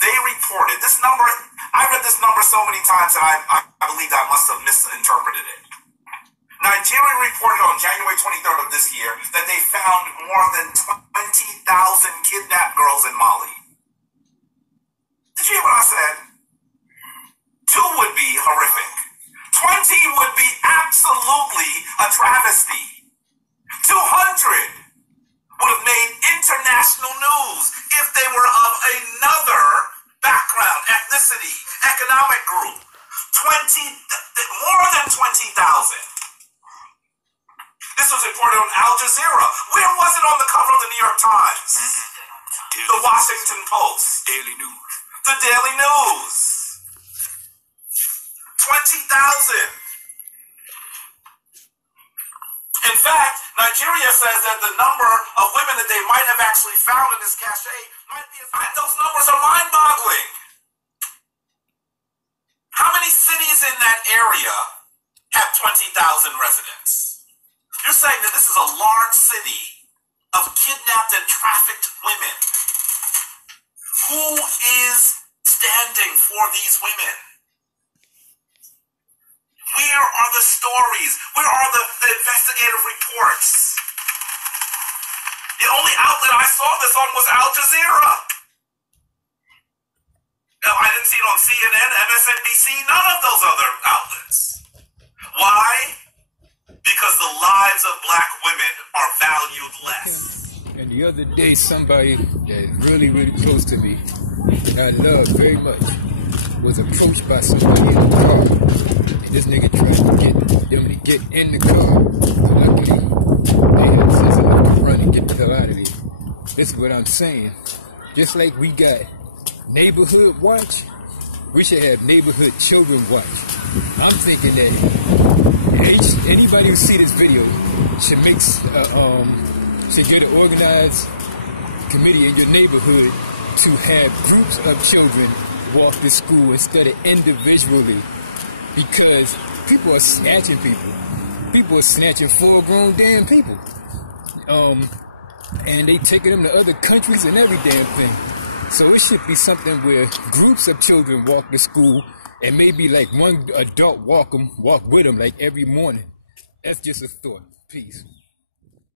They reported this number. I read this number so many times that I believe I must have misinterpreted it. Nigeria reported on January 23rd of this year that they found more than 20,000 kidnapped girls in Mali. Did you hear what I said? 2 would be horrific. 20 would be absolutely a travesty. 200 would have made international news if they were of another background, ethnicity, economic group. More than 20,000. This was reported on Al Jazeera. Where was it on the cover of the New York Times? The Washington Post. Daily News. The Daily News. 20,000. In fact, Nigeria says that the number of women that they might have actually found in this cache might be as high. Those numbers are mind-boggling. How many cities in that area have 20,000 residents? You're saying that this is a large city of kidnapped and trafficked women. Who is standing for these women? Where are the stories? Where are the investigative reports? The only outlet I saw this on was Al Jazeera. No, I didn't see it on CNN, MSNBC, none of those other outlets. Why? Because the lives of black women are valued less. And the other day, somebody that really, really close to me, I love very much, was approached by somebody in the car. And this nigga tried to get them to get in the car. So luckily, they had sense enough to run and get the hell out of there. This is what I'm saying. Just like we got neighborhood watch, we should have neighborhood children watch. I'm thinking that anybody who see this video should should get an organized committee in your neighborhood to have groups of children walk to school instead of individually, because people are snatching people. People are snatching full-grown damn people, and they taking them to other countries and every damn thing. So it should be something where groups of children walk to school, and maybe like one adult walk with them like every morning. That's just a thought. Peace.